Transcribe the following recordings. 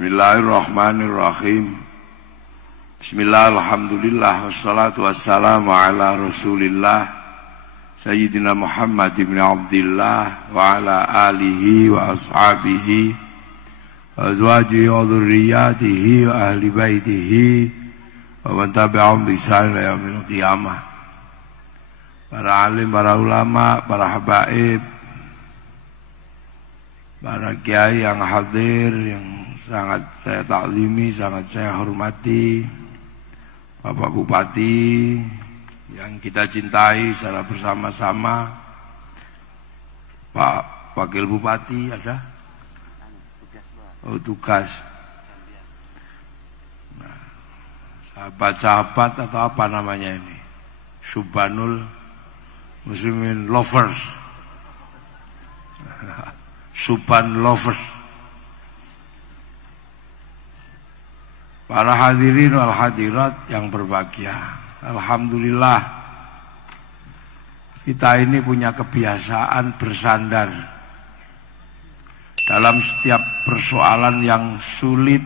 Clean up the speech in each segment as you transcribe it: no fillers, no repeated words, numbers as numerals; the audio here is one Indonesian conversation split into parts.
Bismillahirrahmanirrahim. Bismillah, alhamdulillah, wassalatu wassalamu ala rasulillah Sayyidina Muhammad ibn Abdillah wa ala alihi wa ashabihi wa azwajihi wa dhurriyyatihi wa ahli baitihi wa man tabi'ahum bi ihsan ila yaumil qiyamah. Para alim, para ulama, para habaib, para kiai yang hadir, yang sangat saya taklimi, sangat saya hormati, Bapak Bupati yang kita cintai secara bersama-sama, Pak Wakil Bupati ada? Oh, tugas. Nah, sahabat-sahabat atau apa namanya ini? Subhanul Muslimin Lovers, Subhan Lovers. Para hadirin wal hadirat yang berbahagia, alhamdulillah kita ini punya kebiasaan bersandar dalam setiap persoalan yang sulit.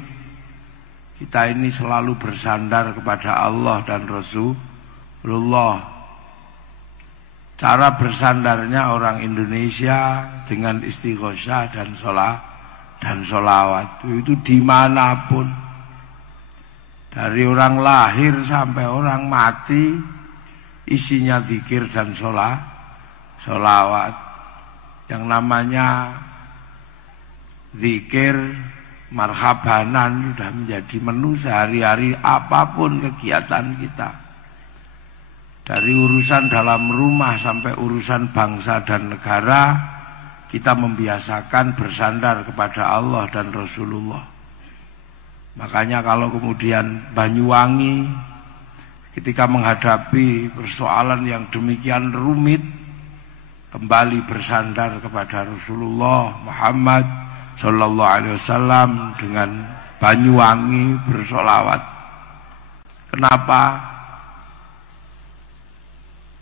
Kita ini selalu bersandar kepada Allah dan Rasulullah. Cara bersandarnya orang Indonesia dengan istighosah dan sholawat itu dimanapun. Dari orang lahir sampai orang mati isinya zikir dan sholawat. Yang namanya zikir marhabanan sudah menjadi menu sehari-hari apapun kegiatan kita. Dari urusan dalam rumah sampai urusan bangsa dan negara, kita membiasakan bersandar kepada Allah dan Rasulullah. Makanya kalau kemudian Banyuwangi ketika menghadapi persoalan yang demikian rumit, kembali bersandar kepada Rasulullah Muhammad Sallallahu Alaihi Wasallam dengan Banyuwangi bersolawat. Kenapa?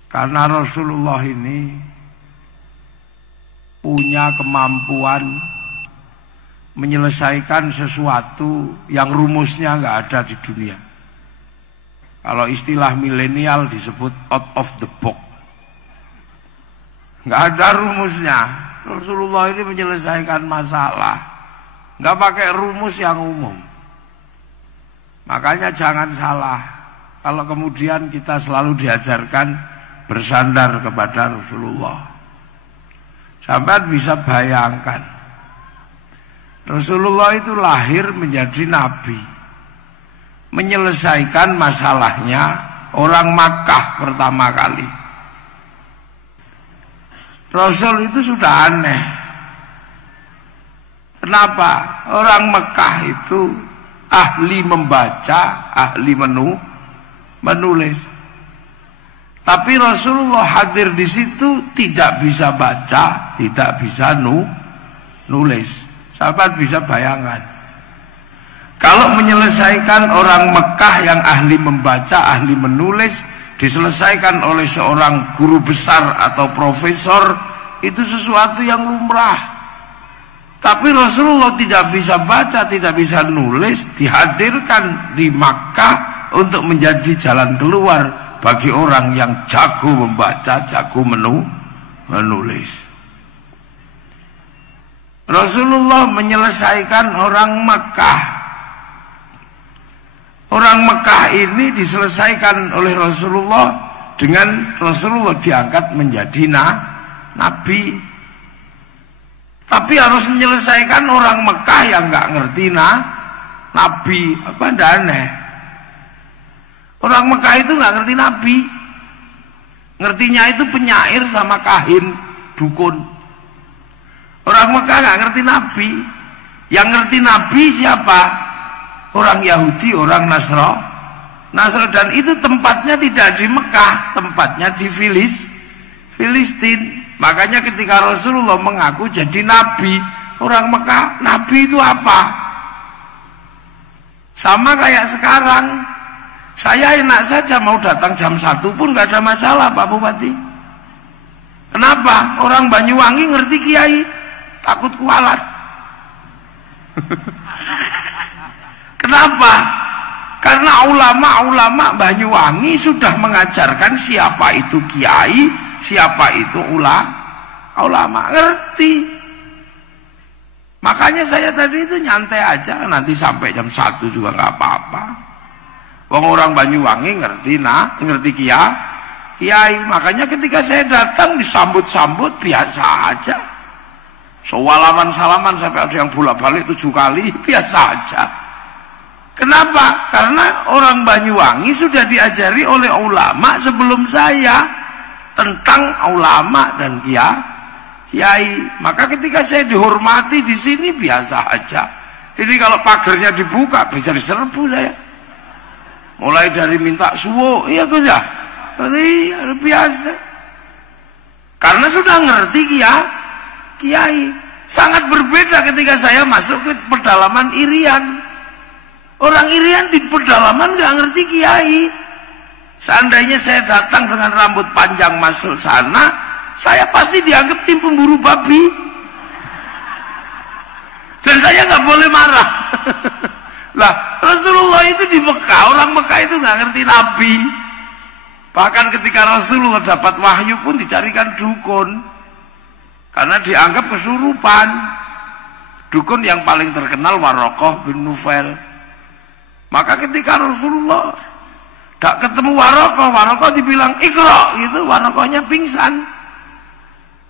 Karena Rasulullah ini punya kemampuan menyelesaikan sesuatu yang rumusnya nggak ada di dunia. Kalau istilah milenial disebut out of the box, nggak ada rumusnya. Rasulullah ini menyelesaikan masalah nggak pakai rumus yang umum. Makanya jangan salah kalau kemudian kita selalu diajarkan bersandar kepada Rasulullah. Sampai bisa bayangkan, Rasulullah itu lahir menjadi nabi, menyelesaikan masalahnya orang Makkah pertama kali. Rasul itu sudah aneh. Kenapa? Orang Makkah itu ahli membaca, ahli menulis. Tapi Rasulullah hadir di situ tidak bisa baca, tidak bisa nulis. Sahabat bisa bayangkan, kalau menyelesaikan orang Mekah yang ahli membaca, ahli menulis, diselesaikan oleh seorang guru besar atau profesor, itu sesuatu yang lumrah. Tapi Rasulullah tidak bisa baca, tidak bisa nulis, dihadirkan di Makkah untuk menjadi jalan keluar bagi orang yang jago membaca, jago menulis. Rasulullah menyelesaikan orang Makkah. Orang Makkah ini diselesaikan oleh Rasulullah dengan Rasulullah diangkat menjadi nabi. Tapi harus menyelesaikan orang Makkah yang nggak ngerti nabi. Apa ndak aneh? Orang Makkah itu nggak ngerti nabi. Ngertinya itu penyair sama kahin, dukun. Orang Mekah nggak ngerti Nabi. Yang ngerti Nabi siapa? Orang Yahudi, orang Nasrani. Dan itu tempatnya tidak di Mekah, tempatnya di Filistin. Makanya ketika Rasulullah mengaku jadi Nabi, orang Mekah, Nabi itu apa? Sama kayak sekarang. Saya enak saja mau datang jam 1 pun nggak ada masalah, Pak Bupati. Kenapa? Orang Banyuwangi ngerti kiai, takut kualat. Kenapa? Karena ulama-ulama Banyuwangi sudah mengajarkan siapa itu kiai, siapa itu ulama, ngerti. Makanya saya tadi itu nyantai aja, nanti sampai jam 1 juga nggak apa-apa. Wong orang Banyuwangi ngerti kiai. Makanya ketika saya datang disambut-sambut biasa aja. Salaman sampai ada yang bolak-balik 7 kali, biasa aja. Kenapa? Karena orang Banyuwangi sudah diajari oleh ulama sebelum saya tentang ulama dan kiai. Maka ketika saya dihormati di sini biasa aja. Ini kalau pagernya dibuka bisa diserbu saya. Mulai dari minta suwo, iya Gus ya, iya biasa. Karena sudah ngerti kiai. Sangat berbeda ketika saya masuk ke pedalaman Irian. Orang Irian di pedalaman nggak ngerti kiai. Seandainya saya datang dengan rambut panjang masuk sana, saya pasti dianggap tim pemburu babi. Dan saya nggak boleh marah. Lah, Rasulullah itu di Mekah, orang Mekah itu nggak ngerti Nabi. Bahkan ketika Rasulullah dapat wahyu pun dicarikan dukun. Karena dianggap kesurupan. Dukun yang paling terkenal Waraqah bin Nufail. Maka ketika Rasulullah gak ketemu Waraqah dibilang Iqra gitu, Waraqahnya pingsan.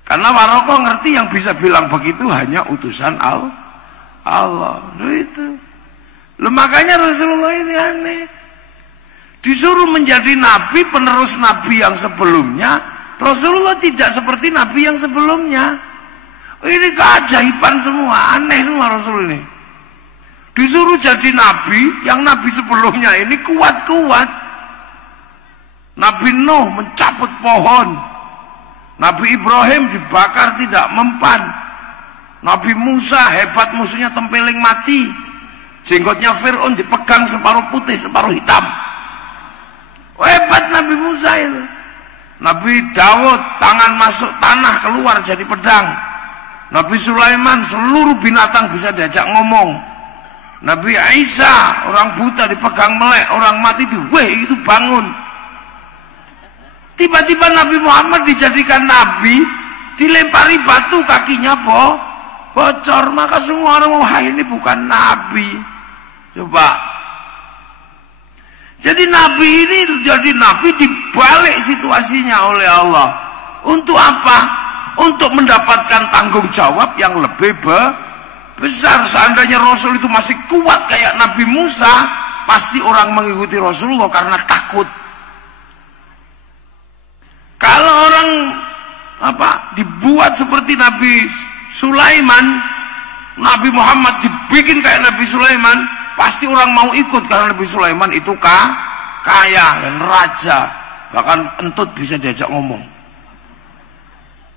Karena Waraqah ngerti yang bisa bilang begitu hanya utusan Allah. Itu. Makanya Rasulullah ini aneh. Disuruh menjadi nabi, penerus nabi yang sebelumnya. Rasulullah tidak seperti nabi yang sebelumnya. Ini keajaiban semua, aneh semua Rasul ini. Disuruh jadi nabi, yang nabi sebelumnya ini kuat-kuat. Nabi Nuh mencabut pohon, Nabi Ibrahim dibakar tidak mempan, Nabi Musa hebat, musuhnya tempeling mati, jenggotnya Fir'aun dipegang separuh putih separuh hitam. Hebat Nabi Musa itu. Nabi Daud tangan masuk tanah keluar jadi pedang. Nabi Sulaiman seluruh binatang bisa diajak ngomong. Nabi Isa orang buta dipegang melek, orang mati itu bangun. Tiba-tiba Nabi Muhammad dijadikan nabi, dilempari batu kakinya bocor, maka semua orang wah ini bukan nabi. Coba. Jadi nabi ini jadi nabi dibalik situasinya oleh Allah. Untuk apa? Untuk mendapatkan tanggung jawab yang lebih besar. Seandainya Rasul itu masih kuat kayak Nabi Musa, pasti orang mengikuti Rasulullah karena takut. Kalau orang dibuat seperti Nabi Sulaiman, Nabi Muhammad dibikin kayak Nabi Sulaiman, pasti orang mau ikut karena Nabi Sulaiman itu kaya dan raja, bahkan entut bisa diajak ngomong.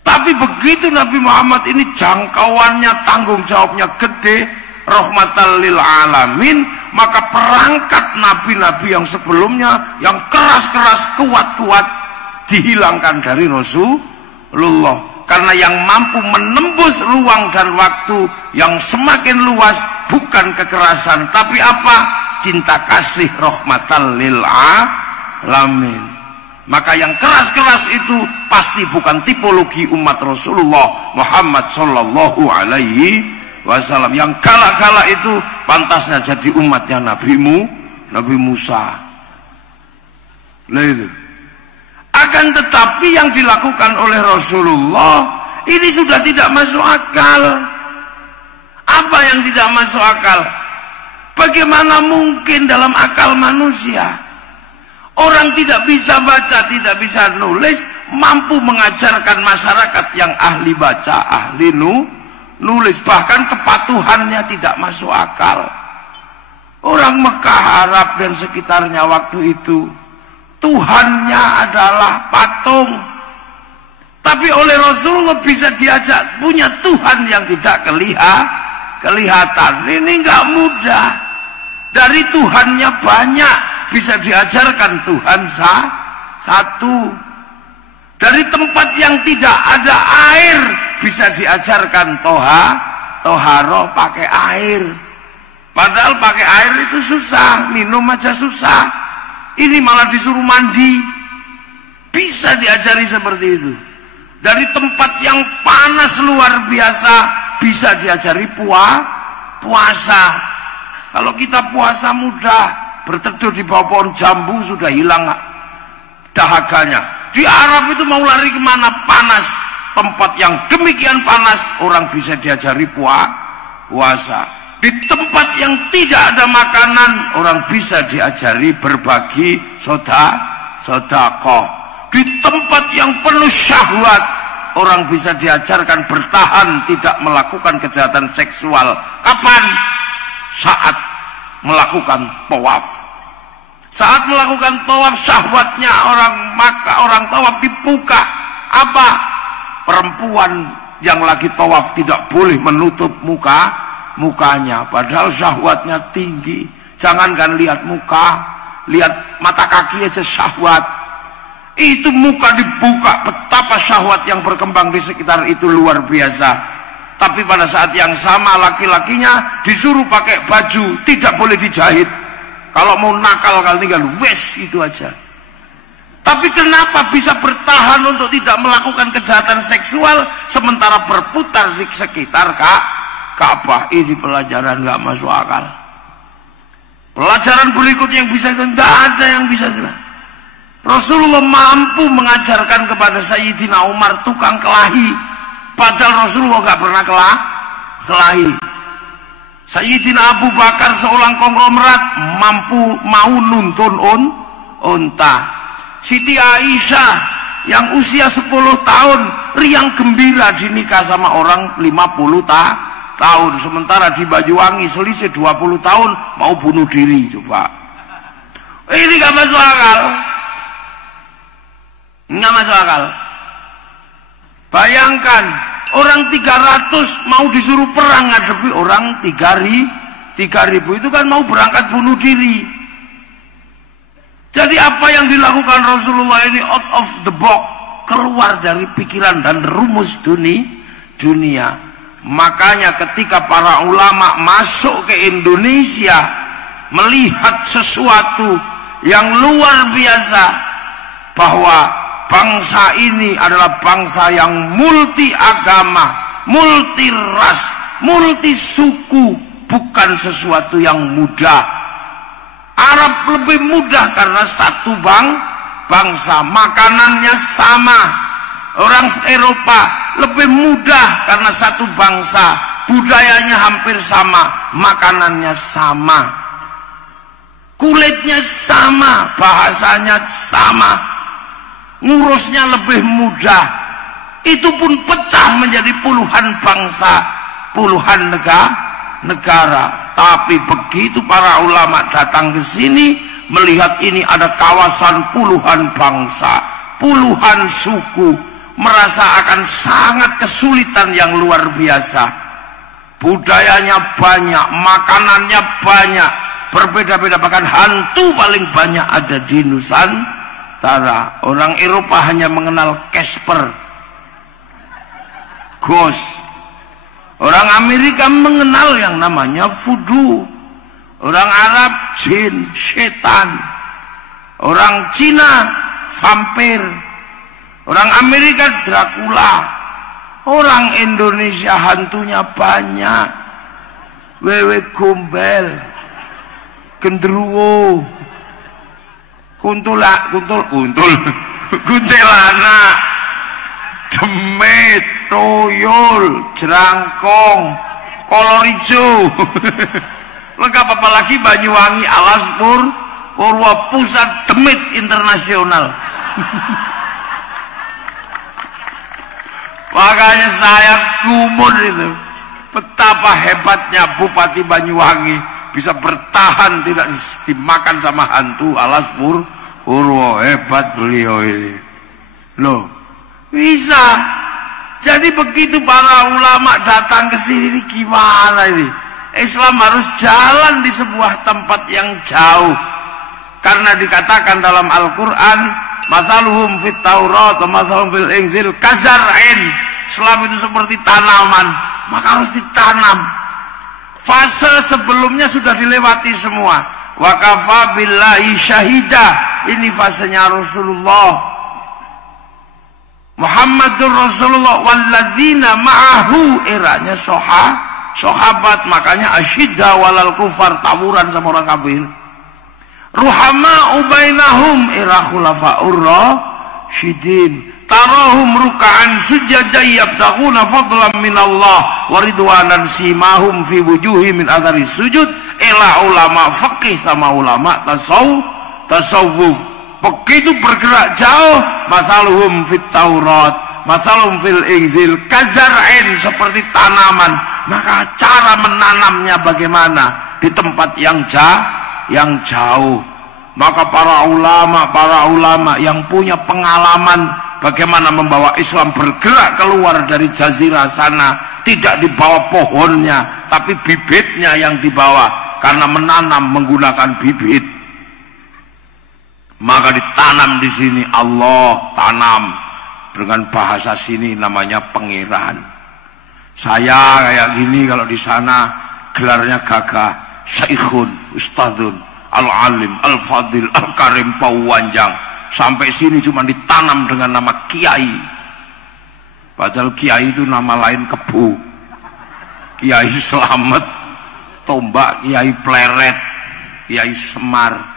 Tapi begitu Nabi Muhammad ini jangkauannya, tanggung jawabnya gede, rahmatan lil alamin, maka perangkat nabi-nabi yang sebelumnya yang keras-keras, kuat-kuat dihilangkan dari Rasulullah. Karena yang mampu menembus ruang dan waktu yang semakin luas bukan kekerasan, tapi apa? Cinta kasih, rahmatan lil alamin. Maka yang keras-keras itu pasti bukan tipologi umat Rasulullah Muhammad sallallahu alaihi wasallam. Yang galak-galak itu pantasnya jadi umatnya Nabi Musa. Nah itu. Akan tetapi yang dilakukan oleh Rasulullah ini sudah tidak masuk akal. Apa yang tidak masuk akal? Bagaimana mungkin dalam akal manusia orang tidak bisa baca, tidak bisa nulis, mampu mengajarkan masyarakat yang ahli baca, ahli nulis, bahkan kepatuhannya tidak masuk akal. Orang Mekah, Arab dan sekitarnya waktu itu Tuhannya adalah patung, tapi oleh Rasulullah bisa diajak punya Tuhan yang tidak kelihatan. Ini nggak mudah. Dari Tuhannya banyak, bisa diajarkan Tuhan satu. Dari tempat yang tidak ada air bisa diajarkan toharoh pakai air. Padahal pakai air itu susah, minum aja susah. Ini malah disuruh mandi. Bisa diajari seperti itu. Dari tempat yang panas luar biasa bisa diajari puasa. Kalau kita puasa mudah, berteduh di bawah pohon jambu sudah hilang dahaganya. Di Arab itu mau lari kemana? Panas. Tempat yang demikian panas orang bisa diajari puasa. Di tempat yang tidak ada makanan orang bisa diajari berbagi sedekah. Di tempat yang penuh syahwat orang bisa diajarkan bertahan tidak melakukan kejahatan seksual. Kapan? Saat melakukan tawaf. Saat melakukan tawaf syahwatnya orang tawaf dibuka. Apa? Perempuan yang lagi tawaf tidak boleh menutup mukanya, padahal syahwatnya tinggi. Jangankan lihat muka, lihat mata kaki aja syahwat. Itu muka dibuka, betapa syahwat yang berkembang di sekitar itu luar biasa. Tapi pada saat yang sama laki-lakinya disuruh pakai baju, tidak boleh dijahit. Kalau mau nakal kali tinggal wes itu aja. Tapi kenapa bisa bertahan untuk tidak melakukan kejahatan seksual sementara berputar di sekitar Ka'bah? Ini pelajaran nggak masuk akal. Pelajaran berikutnya yang bisa, tidak ada yang bisa. Rasulullah mampu mengajarkan kepada Sayyidina Umar tukang kelahi, padahal Rasulullah nggak pernah kelahi. Sayyidina Abu Bakar seorang konglomerat mau nuntun unta. Siti Aisyah yang usia 10 tahun riang gembira dinikah sama orang 50 tahun, sementara di Banyuwangi selisih 20 tahun mau bunuh diri. Coba ini gak masuk akal, nggak masuk akal. Bayangkan orang 300 mau disuruh perang ngadepi orang 3.000 itu kan mau berangkat bunuh diri. Jadi apa yang dilakukan Rasulullah ini out of the box, keluar dari pikiran dan rumus dunia. Makanya ketika para ulama masuk ke Indonesia melihat sesuatu yang luar biasa, bahwa bangsa ini adalah bangsa yang multi agama, multi ras, multi suku, bukan sesuatu yang mudah. Arab lebih mudah karena satu bangsa, makanannya sama. Orang Eropa lebih mudah karena satu bangsa, budayanya hampir sama, makanannya sama, kulitnya sama, bahasanya sama, ngurusnya lebih mudah. Itu pun pecah menjadi puluhan bangsa, puluhan negara. Tapi begitu para ulama datang ke sini melihat ini ada kawasan puluhan bangsa, puluhan suku, merasa akan sangat kesulitan yang luar biasa. Budayanya banyak, makanannya banyak, berbeda-beda, bahkan hantu paling banyak ada di Nusantara. Orang Eropa hanya mengenal Casper, ghost. Orang Amerika mengenal yang namanya voodoo. Orang Arab jin, setan. Orang Cina vampir. Orang Amerika Dracula. Orang Indonesia hantunya banyak. Wewe gombel, gendruwo, kuntilana, demit, toyol, jerangkong, kolor hijau. Lengkap, apalagi Banyuwangi, Alas, Purwo, pusat demit internasional. Makanya saya gumun itu, betapa hebatnya Bupati Banyuwangi bisa bertahan tidak dimakan sama hantu Alas, Purwo. Hebat beliau ini loh, bisa. Jadi begitu para ulama datang ke sini, gimana ini? Islam harus jalan di sebuah tempat yang jauh, karena dikatakan dalam Al-Quran, mathaluhum fit Taurat wa mathaluhum fil Injil kazar'in. Islam itu seperti tanaman, maka harus ditanam. Fase sebelumnya sudah dilewati semua. Wa kafa billahi syahida. Ini fasenya Rasulullah Muhammadur Rasulullah walladzina ma'ahu, eranya sahabat, makanya asyidda walal kufar, tawuran sama orang kafir. Ruhama ubainahum, era khulafaur rasyidin, tarahum ruk'an sujada yabtaghuna fadlan minallah wa ridwanan simahum fi wujuhi min athari sujud. Ela ulama fikih sama ulama tasawuf begitu bergerak jauh. Mathaluhum fit Taurat, mathaluhum fil Injil kazar'in, seperti tanaman. Maka cara menanamnya bagaimana? Di tempat yang jauh. Maka para ulama yang punya pengalaman bagaimana membawa Islam bergerak keluar dari jazirah sana, tidak dibawa pohonnya tapi bibitnya yang dibawa, karena menanam menggunakan bibit. Maka ditanam di sini, Allah tanam dengan bahasa sini namanya pangeran. Saya kayak gini, kalau di sana gelarnya gagah, Syekhun, Ustadzun, Al-Alim, Al-Fadil, Al-Karim, Pauwanjang. Sampai sini cuma ditanam dengan nama Kiai. Padahal Kiai itu nama lain Kebu, Kiai Selamet, Tombak, Kiai Pleret, Kiai Semar.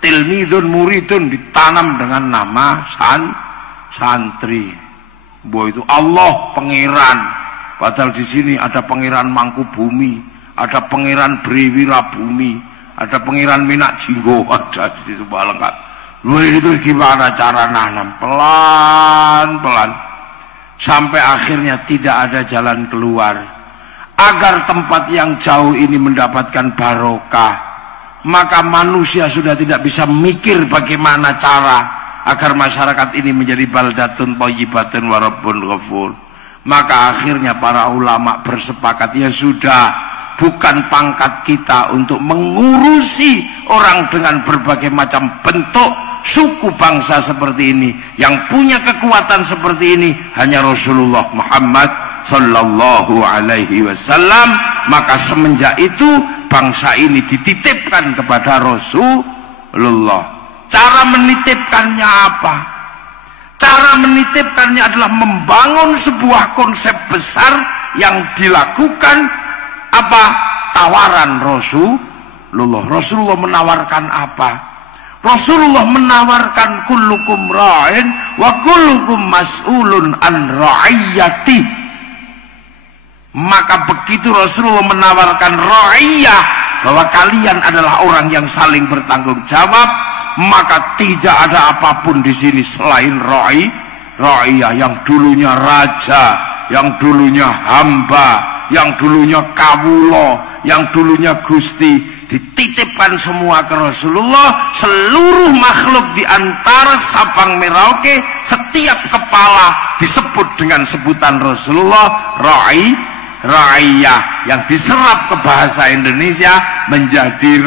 Tilmidun muridun ditanam dengan nama santri. Bahwa itu Allah pangeran. Padahal di sini ada pangeran Mangkubumi, ada pangeran Brewira Bumi, ada pangeran Minak Jinggo, ada di situ lengkap. Lu ini terus gimana cara nanam? Pelan-pelan sampai akhirnya tidak ada jalan keluar. Agar tempat yang jauh ini mendapatkan barokah, maka manusia sudah tidak bisa mikir bagaimana cara agar masyarakat ini menjadi baldatun thayyibatun wa rabbun ghafur. Maka akhirnya para ulama bersepakat, ya sudah, bukan pangkat kita untuk mengurusi orang dengan berbagai macam bentuk suku bangsa seperti ini. Yang punya kekuatan seperti ini hanya Rasulullah Muhammad sallallahu alaihi wasallam. Maka semenjak itu bangsa ini dititipkan kepada Rasulullah. Cara menitipkannya apa? Cara menitipkannya adalah membangun sebuah konsep besar yang dilakukan apa? Tawaran Rasulullah. Rasulullah menawarkan apa? Rasulullah menawarkan kullukum ra'in wa kullukum mas'ulun an ra'iyati. Maka begitu Rasulullah menawarkan ra'iyah, bahwa kalian adalah orang yang saling bertanggung jawab, maka tidak ada apapun di sini selain ra'iyah, yang dulunya raja, yang dulunya hamba, yang dulunya kawulo, yang dulunya gusti, dititipkan semua ke Rasulullah. Seluruh makhluk di antara Sabang Merauke, setiap kepala disebut dengan sebutan Rasulullah, ra'iyah, yang diserap ke bahasa Indonesia menjadi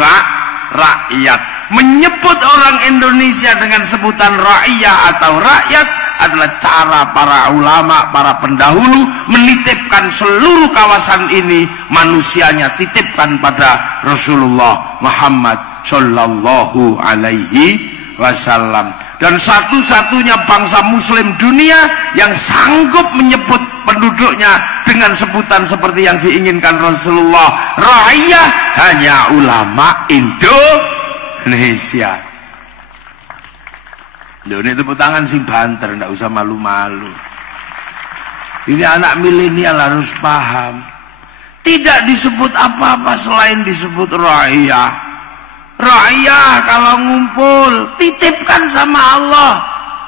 rakyat. Menyebut orang Indonesia dengan sebutan ra'iyah atau rakyat adalah cara para ulama, para pendahulu menitipkan seluruh kawasan ini, manusianya titipkan pada Rasulullah Muhammad sallallahu alaihi wasallam. Dan satu-satunya bangsa muslim dunia yang sanggup menyebut penduduknya dengan sebutan seperti yang diinginkan Rasulullah, ra'iyah, hanya ulama Indonesia. Ini tepuk tangan sing banter, ndak usah malu-malu. Ini anak milenial harus paham. Tidak disebut apa-apa selain disebut ra'iyah. Ra'iyah kalau ngumpul titipkan sama Allah.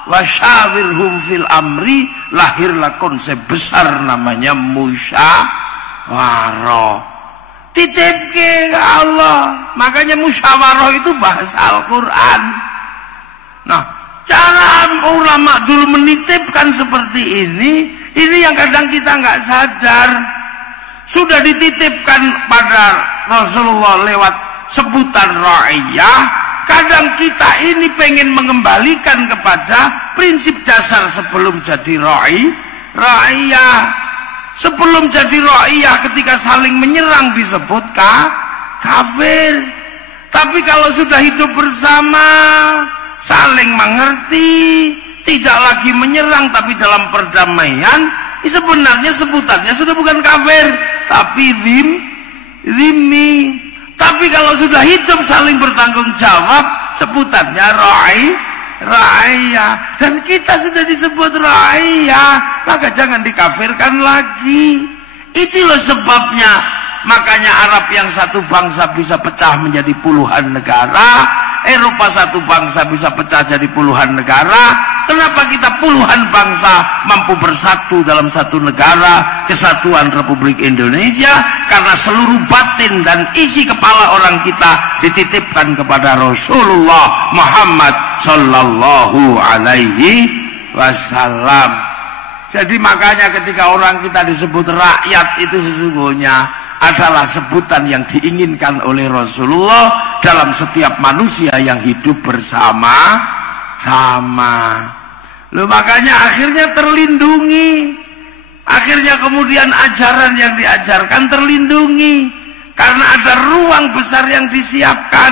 Wasyawirhum fil amri, lahirlah konsep besar namanya musyawarah. Titip ke Allah. Makanya musyawarah itu bahasa Al-Quran. Nah, cara ulama dulu menitipkan seperti ini yang kadang kita nggak sadar. Sudah dititipkan pada Rasulullah lewat sebutan ra'iyah. Kadang kita ini pengen mengembalikan kepada prinsip dasar sebelum jadi ra'iyah. Sebelum jadi ra'iyah ketika saling menyerang disebut kafir. Tapi kalau sudah hidup bersama, saling mengerti, tidak lagi menyerang tapi dalam perdamaian, sebenarnya sebutannya sudah bukan kafir tapi zimmi. Tapi kalau sudah hidup saling bertanggung jawab, sebutannya ra'iyah. Dan kita sudah disebut ra'iyah, maka jangan dikafirkan lagi. Itulah sebabnya, makanya Arab yang satu bangsa bisa pecah menjadi puluhan negara, Eropa satu bangsa bisa pecah jadi puluhan negara. Kenapa kita puluhan bangsa mampu bersatu dalam satu negara, Kesatuan Republik Indonesia? Karena seluruh batin dan isi kepala orang kita dititipkan kepada Rasulullah Muhammad Sallallahu Alaihi Wasallam. Jadi makanya ketika orang kita disebut rakyat, itu sesungguhnya adalah sebutan yang diinginkan oleh Rasulullah dalam setiap manusia yang hidup bersama-sama. Loh, makanya akhirnya terlindungi. Akhirnya kemudian ajaran yang diajarkan terlindungi karena ada ruang besar yang disiapkan.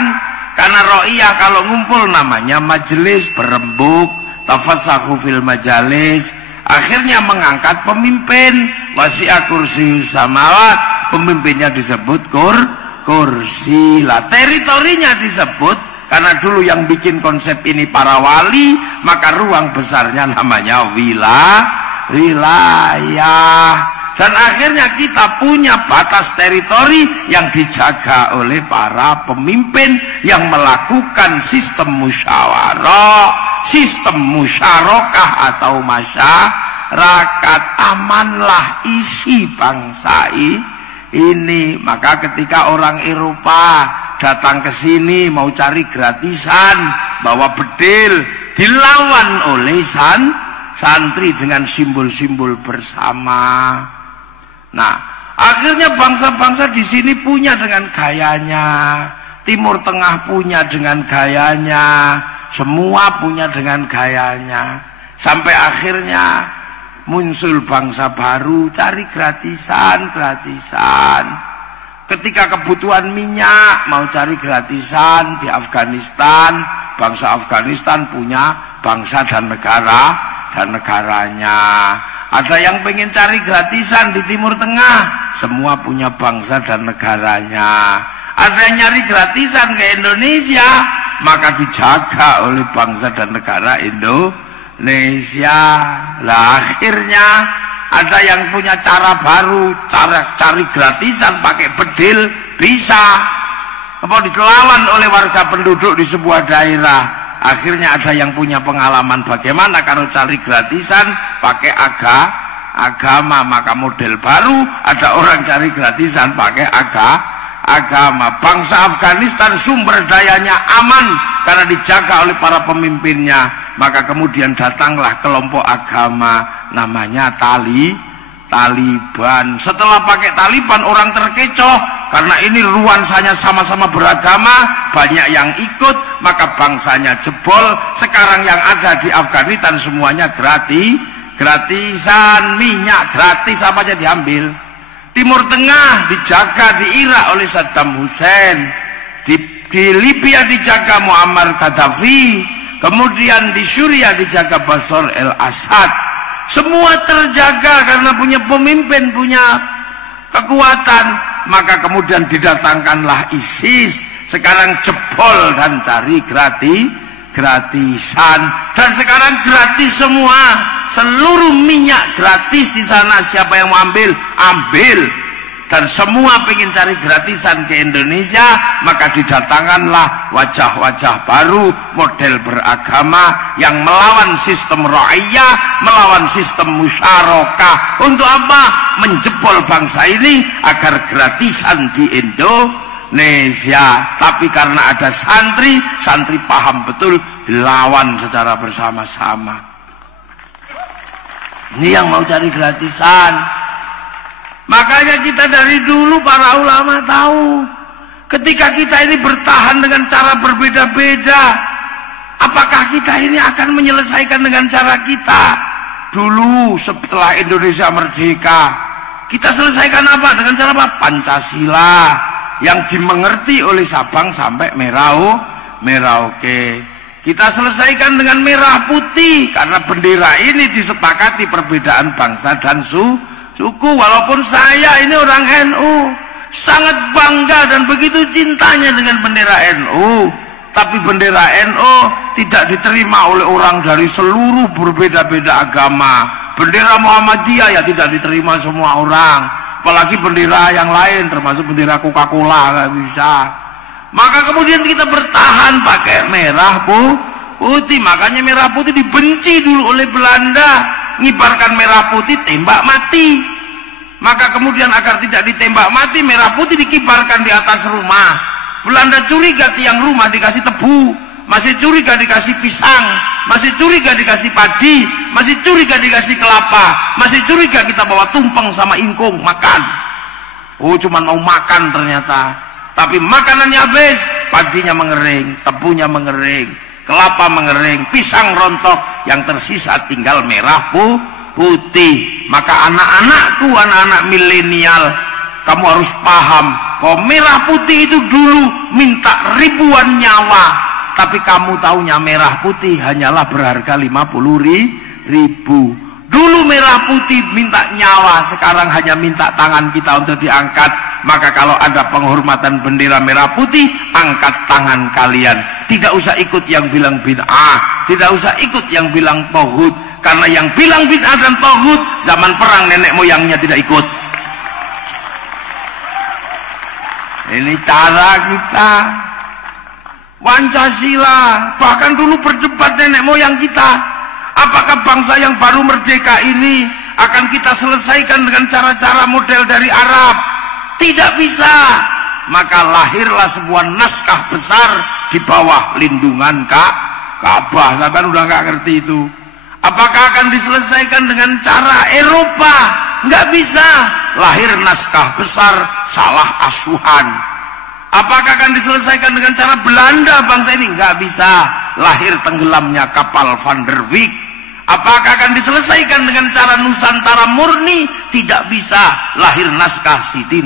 Karena ra'iyah kalau ngumpul namanya majelis berembuk, tafassahu fil majalis. Akhirnya mengangkat pemimpin, wasi'a kursiyus samawat, pemimpinnya disebut kursi lah, teritorinya disebut karena dulu yang bikin konsep ini para wali, maka ruang besarnya namanya wilayah. Dan akhirnya kita punya batas teritori yang dijaga oleh para pemimpin yang melakukan sistem musyawarah, sistem musyarakah atau masyarakat. Amanlah isi bangsa ini. Maka ketika orang Eropa datang ke sini mau cari gratisan, bawa bedil, dilawan oleh santri dengan simbol-simbol bersama. Nah, akhirnya bangsa-bangsa di sini punya dengan gayanya, Timur Tengah punya dengan gayanya, semua punya dengan gayanya, sampai akhirnya muncul bangsa baru cari gratisan. Ketika kebutuhan minyak mau cari gratisan di Afghanistan, bangsa Afghanistan punya bangsa dan negaranya. Ada yang pengen cari gratisan di Timur Tengah, semua punya bangsa dan negaranya. Ada yang nyari gratisan ke Indonesia, maka dijaga oleh bangsa dan negara Indonesia. Lah akhirnya ada yang punya cara baru, cara cari gratisan pakai bedil bisa. Apa ditelawan oleh warga penduduk di sebuah daerah. Akhirnya ada yang punya pengalaman bagaimana kalau cari gratisan pakai agama, maka model baru ada orang cari gratisan pakai agama. Bangsa Afghanistan sumber dayanya aman karena dijaga oleh para pemimpinnya, maka kemudian datanglah kelompok agama namanya Taliban. Setelah pakai Taliban orang terkecoh karena ini nuansanya sama-sama beragama, banyak yang ikut, maka bangsanya jebol. Sekarang yang ada di Afghanistan semuanya gratisan, minyak gratis apa aja diambil. Timur Tengah dijaga di Irak oleh Saddam Hussein, di Libya dijaga Muammar Gaddafi, kemudian di Suriah dijaga Bashar al-Assad. Semua terjaga karena punya pemimpin, punya kekuatan. Maka kemudian didatangkanlah ISIS, sekarang jebol dan cari gratisan, dan sekarang gratis semua, seluruh minyak gratis di sana. Siapa yang mau ambil, dan semua pengen cari gratisan ke Indonesia, maka didatangkanlah wajah-wajah baru model beragama yang melawan sistem ra'iyah, melawan sistem musyarakah. Untuk apa? Menjebol bangsa ini agar gratisan di Indonesia. Tapi karena ada santri paham betul, dilawan secara bersama-sama. Ini yang mau cari gratisan. Makanya kita dari dulu para ulama tahu, ketika kita ini bertahan dengan cara berbeda-beda, apakah kita ini akan menyelesaikan dengan cara kita? Dulu setelah Indonesia merdeka, Kita selesaikan apa? Dengan cara apa? Pancasila yang dimengerti oleh Sabang sampai Merauke. Kita selesaikan dengan merah putih karena bendera ini disepakati perbedaan bangsa dan suku. Walaupun saya ini orang NU sangat bangga dan begitu cintanya dengan bendera NU, tapi bendera NU tidak diterima oleh orang dari seluruh berbeda-beda agama. Bendera Muhammadiyah ya tidak diterima semua orang, apalagi bendera yang lain termasuk bendera Coca-Cola nggak bisa. Maka kemudian kita bertahan pakai merah putih. Makanya merah putih dibenci dulu oleh Belanda, ngibarkan merah putih tembak mati. Maka kemudian agar tidak ditembak mati, merah putih dikibarkan di atas rumah. Belanda curiga tiang rumah dikasih tebu, masih curiga dikasih pisang, masih curiga dikasih padi, masih curiga dikasih kelapa, masih curiga kita bawa tumpeng sama ingkung makan. Oh, cuman mau makan ternyata. Tapi makanannya habis, padinya mengering, tebunya mengering, kelapa mengering, pisang rontok, yang tersisa tinggal merah putih. Maka anak-anakku, anak-anak milenial, kamu harus paham bahwa merah putih itu dulu minta ribuan nyawa, tapi kamu taunya merah putih hanyalah berharga 50.000. Dulu merah putih minta nyawa, sekarang hanya minta tangan kita untuk diangkat. Maka kalau ada penghormatan bendera merah putih, angkat tangan kalian. Tidak usah ikut yang bilang bid'ah, tidak usah ikut yang bilang tauhid, karena yang bilang bid'ah dan tauhid zaman perang nenek moyangnya tidak ikut. Ini cara kita. Pancasila, bahkan dulu berdebat nenek moyang kita, apakah bangsa yang baru merdeka ini akan kita selesaikan dengan cara-cara model dari Arab? Tidak bisa. Maka lahirlah sebuah naskah besar di bawah lindungan Ka'bah. Saya kan udah nggak ngerti itu. Apakah akan diselesaikan dengan cara Eropa? Nggak bisa. Lahir naskah besar salah asuhan. Apakah akan diselesaikan dengan cara Belanda bangsa ini? Nggak bisa. Lahir tenggelamnya kapal Van der Wijk. Apakah akan diselesaikan dengan cara Nusantara murni? Tidak bisa. Lahir naskah Siti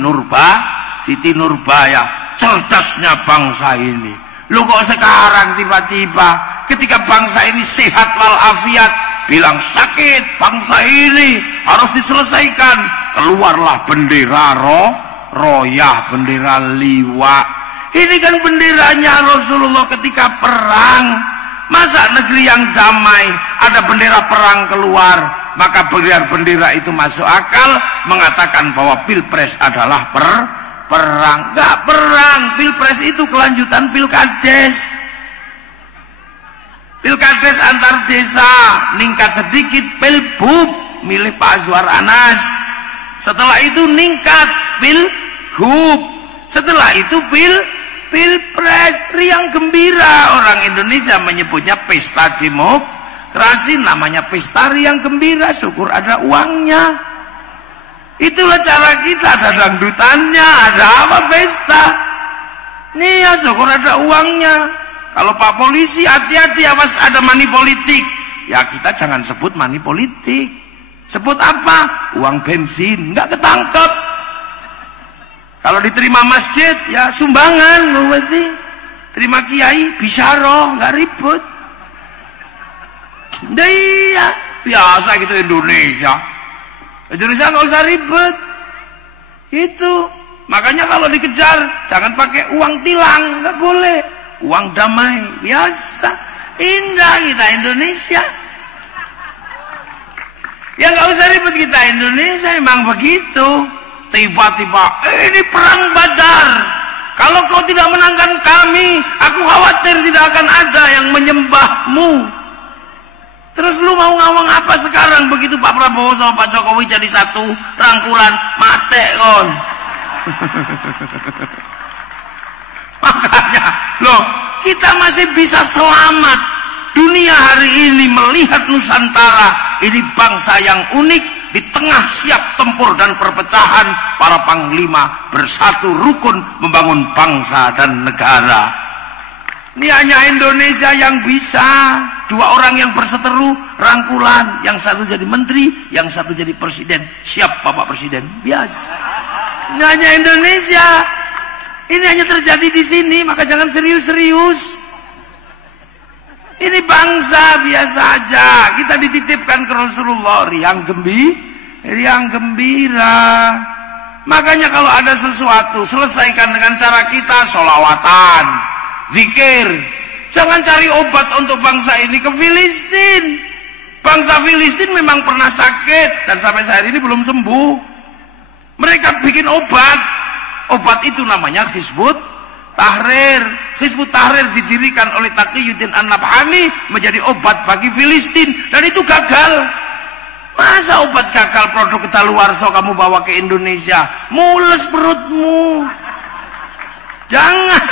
Nurbaya. Cerdasnya bangsa ini. Lu kok sekarang tiba-tiba ketika bangsa ini sehat walafiat bilang sakit bangsa ini harus diselesaikan, keluarlah bendera royah, bendera liwa. Ini kan benderanya Rasulullah ketika perang. Masa negeri yang damai ada bendera perang keluar? Maka bendera itu masuk akal mengatakan bahwa pilpres adalah perang. Gak perang, pilpres itu kelanjutan pilkades. Pilkades antar desa ningkat sedikit, pilbub milih Pak Azwar Anas. Setelah itu ningkat pilgub. Setelah itu pilpres, riang gembira. Orang Indonesia menyebutnya pesta demokrasi, namanya pesta riang gembira. Syukur ada uangnya. Itulah cara kita, ada dangdutannya, ada apa pesta. Nih ya, syukur ada uangnya. Kalau Pak Polisi hati-hati, awas ada money politik. Ya kita jangan sebut money politik. Sebut apa? Uang bensin, nggak ketangkep. Kalau diterima masjid ya sumbangan, berarti terima kiai bisyarah, nggak ribut. Iya biasa gitu Indonesia nggak usah ribet gitu. Makanya kalau dikejar jangan pakai uang tilang, nggak boleh. Uang damai biasa, indah kita Indonesia. Ya nggak usah ribet kita Indonesia, emang begitu. Tiba-tiba ini perang Badar, kalau kau tidak menangkan kami, aku khawatir tidak akan ada yang menyembahmu. Terus lu mau ngawang apa sekarang? Begitu Pak Prabowo sama Pak Jokowi jadi satu rangkulan, mate kon. Makanya loh, kita masih bisa selamat. Dunia hari ini melihat Nusantara ini bangsa yang unik. Di tengah siap tempur dan perpecahan, para panglima bersatu rukun membangun bangsa dan negara. Ini hanya Indonesia yang bisa. Dua orang yang berseteru, rangkulan, yang satu jadi menteri, yang satu jadi presiden. Siap Bapak Presiden. Biasa. Ini hanya Indonesia. Ini hanya terjadi di sini, maka jangan serius-serius. Ini bangsa biasa aja. Kita dititipkan ke Rasulullah, riang gembira. Makanya kalau ada sesuatu, selesaikan dengan cara kita, sholawatan, zikir. Jangan cari obat untuk bangsa ini ke Filistin. Bangsa Filistin memang pernah sakit dan sampai saat ini belum sembuh. Mereka bikin obat. Obat itu namanya Hizbut Tahrir. Hizbut Tahrir didirikan oleh Taqiyuddin An-Nabhani menjadi obat bagi Filistin, dan itu gagal. Masa obat gagal produk kedaluarsa kamu bawa ke Indonesia? Mules perutmu. Jangan.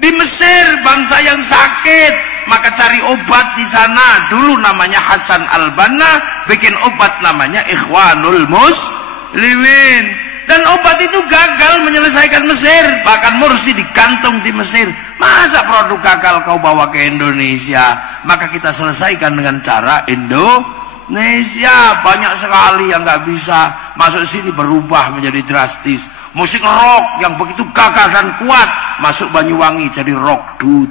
Di Mesir bangsa yang sakit, maka cari obat di sana. Dulu namanya Hasan Al-Banna, bikin obat namanya Ikhwanul Muslimin. Dan obat itu gagal menyelesaikan Mesir. Bahkan Mursi digantung di Mesir. Masa produk gagal kau bawa ke Indonesia? Maka kita selesaikan dengan cara Indonesia. Banyak sekali yang nggak bisa masuk sini, berubah menjadi drastis. Musik rock yang begitu gagah dan kuat masuk Banyuwangi jadi rock dude.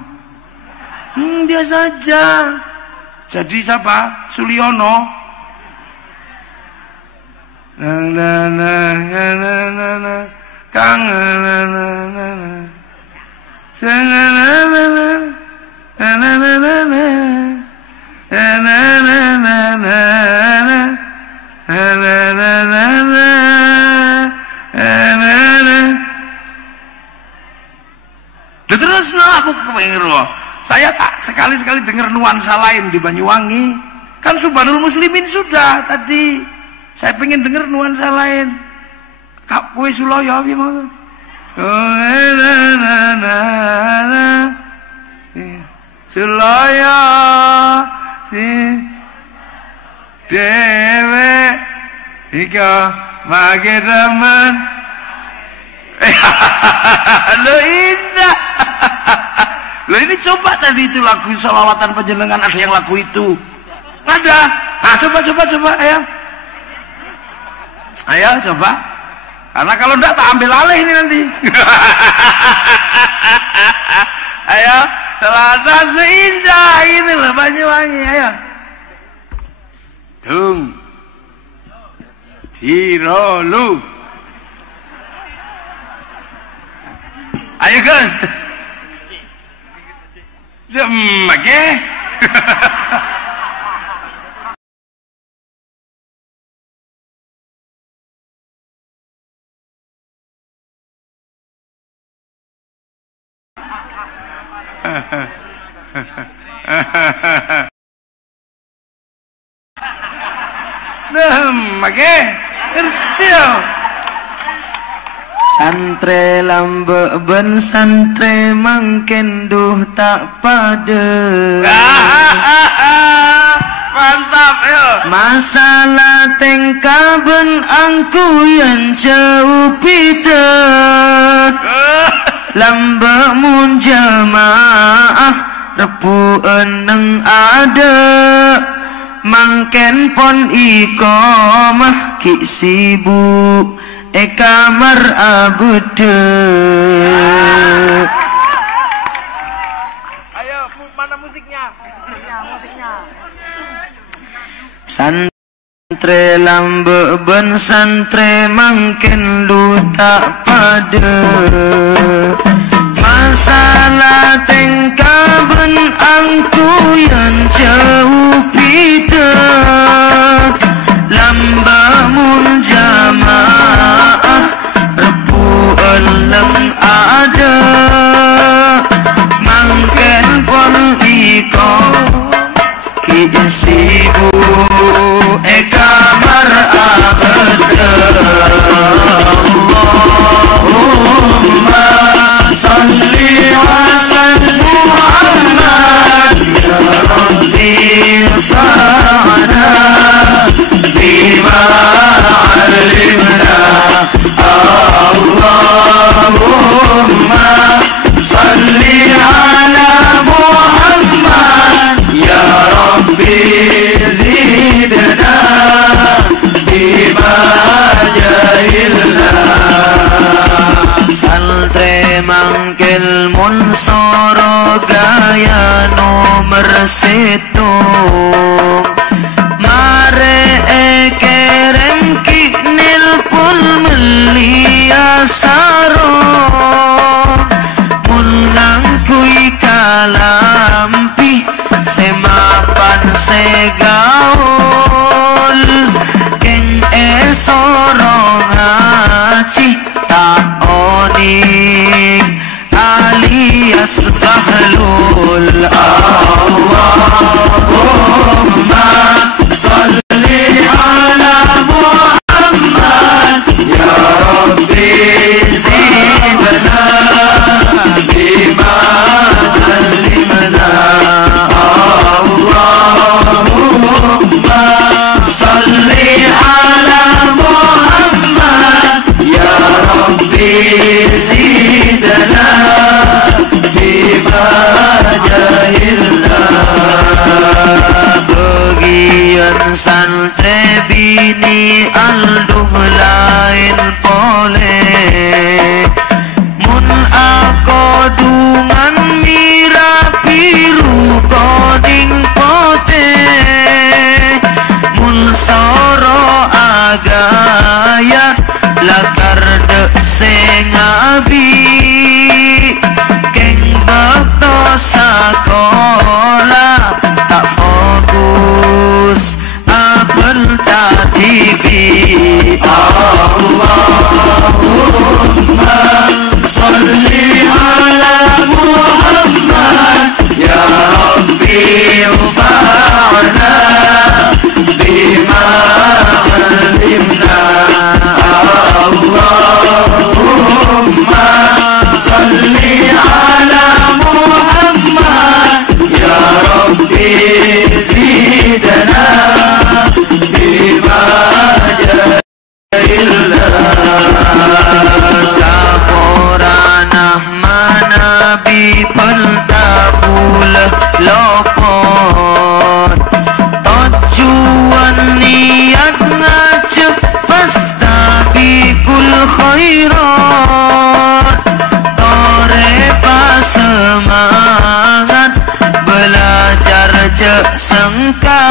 Dia saja. Jadi siapa? Suliono. Terus aku kepengen, saya tak sekali-sekali dengar nuansa lain di Banyuwangi. Kan Subhanul Muslimin sudah tadi. Saya pengen dengar nuansa lain. Kak kue Suloyo gimana? Suloyo si dewe ika mage demen. Lo indah. Lo ini coba tadi itu lagu sholawatan penjenengan, ada yang lagu itu. Ada. Nah, coba ayo. Ayo coba. Karena kalau enggak tak ambil alih ini nanti. Ayo, sholawatan indah ini loh Banyuwangi, ayo. Dung. Jirolu. Ayo Gus. Oke. Oke. Ngerti ya. Santre lambe ben santre mangken duh tak pada. Mantap yo. Masalah tengka ben angku yang jauh pita. Lambe mun jamaah repu eneng ada. Mangken pon iqamah ki sibuk kamar abude. Ayo, mana musiknya? Musiknya. Santre lambe ben santre mangken lu tak pada. Masalah tengka ben angku yang jauh pita. Lamba mun jamaah repu eleng ada. Mangken pon iko ki sibu kamar abada. Allahumma salli ala Muhammad ya Rabbi sa'ana Kelmun soro gaya nomor setung mare kerem kinil pun melia saro mun ngangkui kalampi semapan segaul keng esoro ngaci tak oning alias bahlul Allahumma salli ala Muhammad ya Rabbi zidna bima alimna Allahumma salli ala Muhammad ya Rabbi zidna bima jahilna bagian santre bini alduh lain pole mun ako dungan mira piru koding pote mun soro agaya lakar de sengabi keng bakto sakola tak fokus apel tak tibi Allahumma salli ala Muhammad ya Rabbi ufa'na bima alimna Allahumma salli ala Muhammad ya Rabbi zidna bima jahilna saporanah manabi peltabul lopot tujuan niat ngajak fastabikul khairat tore pas semangat belajar jek sengka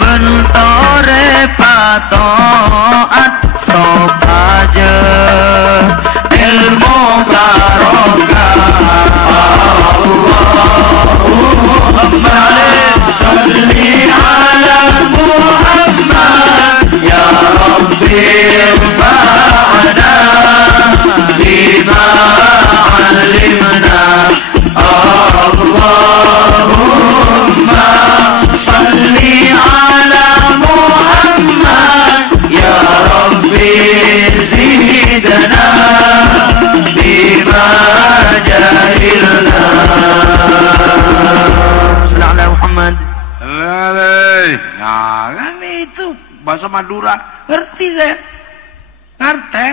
bentore patoat sopaje ilmu barokah Allahumma salli ala Muhammad ya Rabbi fa'na bima alimna Allahumma salli ala Muhammad ya Rabbi zidna bima jahilna Sallallahu Muhammad. Nah kan itu bahasa Madura ngerti saya ngerti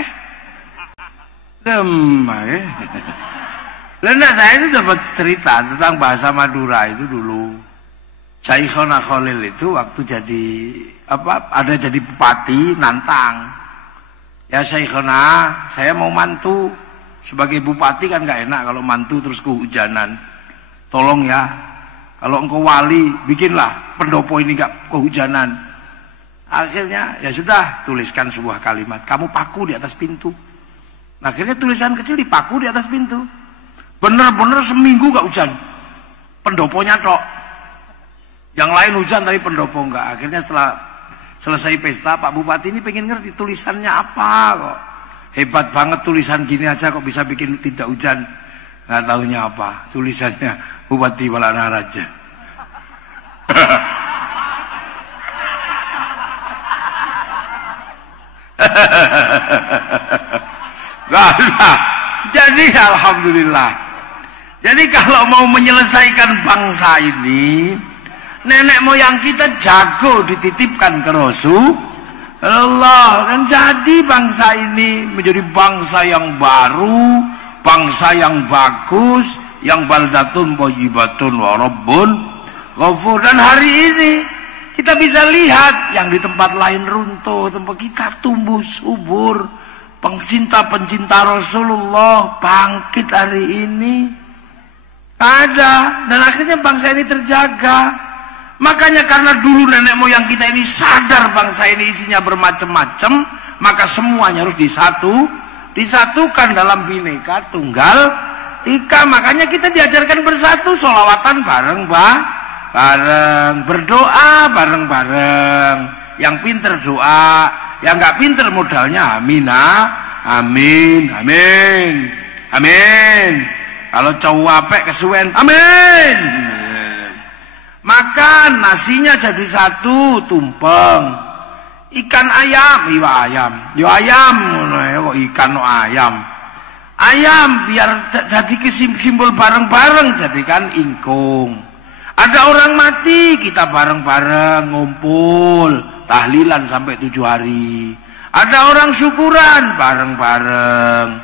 Lena saya itu dapat cerita tentang bahasa Madura itu dulu. Syekhona Khalil itu waktu jadi ada jadi bupati nantang. Ya Syekhona, saya mau mantu sebagai bupati kan nggak enak kalau mantu terus kehujanan. Tolong ya, kalau engkau wali bikinlah pendopo ini nggak kehujanan. Akhirnya ya sudah tuliskan sebuah kalimat, kamu paku di atas pintu. Akhirnya tulisan kecil dipaku di atas pintu. Bener-bener seminggu gak hujan, pendoponya tok. Yang lain hujan tapi pendopo enggak. Akhirnya setelah selesai pesta, Pak Bupati ini pengen ngerti tulisannya apa kok. Hebat banget tulisan gini aja kok bisa bikin tidak hujan. Nggak tahunya apa. Tulisannya Bupati Balanaraja. Jadi alhamdulillah. Jadi kalau mau menyelesaikan bangsa ini, nenek moyang kita jago dititipkan ke Rasulullah, kan jadi bangsa ini menjadi bangsa yang baru, bangsa yang bagus, yang baldatun thayyibatun wa rabbun ghafur. Dan hari ini kita bisa lihat yang di tempat lain runtuh, tempat kita tumbuh subur, pencinta-pencinta Rasulullah bangkit hari ini? Ada. Dan akhirnya bangsa ini terjaga. Makanya karena dulu nenek moyang kita ini sadar bangsa ini isinya bermacam-macam, maka semuanya harus disatukan dalam Bhinneka Tunggal Ika. Makanya kita diajarkan bersatu, sholawatan bareng berdoa bareng-bareng. Yang pinter doa, yang nggak pinter modalnya amina, amin, amin, amin. Kalau cowok apek kesuwen, amin. Makan nasinya jadi satu, tumpeng. Ikan ayam, iwa ayam, yo ayam, kok ikan no ayam. Ayam biar jadi simbol bareng-bareng, jadikan ingkung. Ada orang mati, kita bareng-bareng ngumpul, tahlilan sampai 7 hari. Ada orang syukuran bareng-bareng.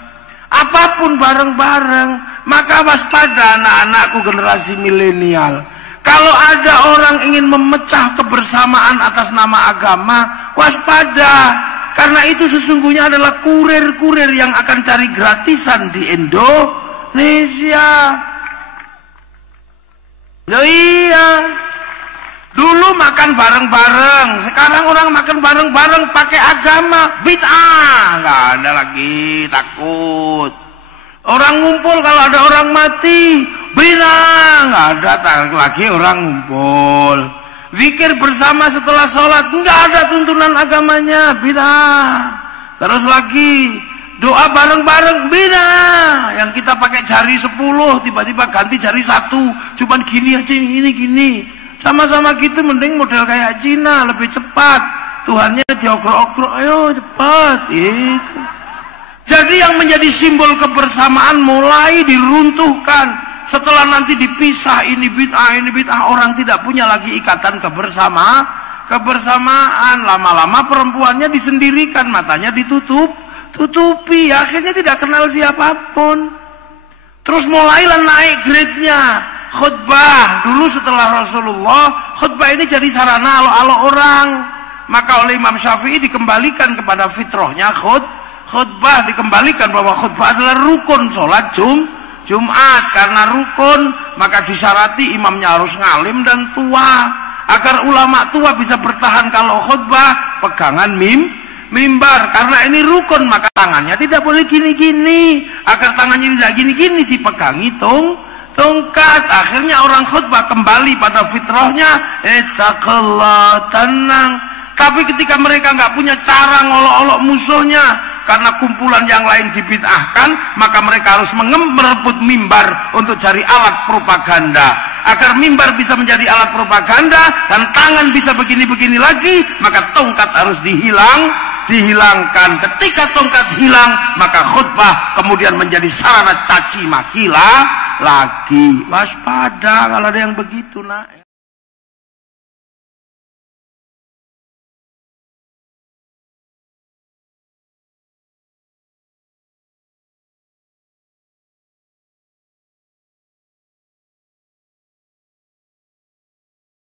Apapun bareng-bareng. Maka waspada anak-anakku generasi milenial. Kalau ada orang ingin memecah kebersamaan atas nama agama, waspada. Karena itu sesungguhnya adalah kurir-kurir yang akan cari gratisan di Indonesia. Ya iya. Dulu makan bareng-bareng, sekarang orang makan bareng-bareng pakai agama, bid'ah. Nggak ada lagi, takut. Orang ngumpul kalau ada orang mati, bid'ah. Nggak ada lagi orang ngumpul. Zikir bersama setelah sholat, nggak ada tuntunan agamanya, bid'ah. Terus lagi doa bareng-bareng, bid'ah. Yang kita pakai jari 10, tiba-tiba ganti jari 1, cuman gini aja, ini gini. Sama-sama gitu, mending model kayak Cina, lebih cepat. Tuhannya diokrok-okrok, ayo cepat. Itu. Jadi yang menjadi simbol kebersamaan mulai diruntuhkan. Setelah nanti dipisah, ini bid'ah, orang tidak punya lagi ikatan kebersamaan. Lama-lama perempuannya disendirikan, matanya tutupi, akhirnya tidak kenal siapapun. Terus mulailah naik grade-nya. Khutbah dulu setelah Rasulullah, khutbah ini jadi sarana alo-alo orang. Maka oleh Imam Syafi'i dikembalikan kepada fitrahnya khutbah, dikembalikan bahwa khutbah adalah rukun sholat Jumat. Karena rukun maka disyarati imamnya harus ngalim dan tua. Agar ulama tua bisa bertahan kalau khutbah pegangan mimbar. Karena ini rukun maka tangannya tidak boleh gini-gini. Agar tangannya tidak gini-gini dipegangi tongkat. Akhirnya orang khutbah kembali pada fitrahnya, taqallah, tenang. Tapi ketika mereka nggak punya cara ngolok-olok musuhnya karena kumpulan yang lain dibid'ahkan, maka mereka harus merebut mimbar untuk cari alat propaganda. Agar mimbar bisa menjadi alat propaganda dan tangan bisa begini-begini lagi, maka tongkat harus dihilangkan. Ketika tongkat hilang, maka khutbah kemudian menjadi sarana caci maki lagi. Waspada kalau ada yang begitu, nak.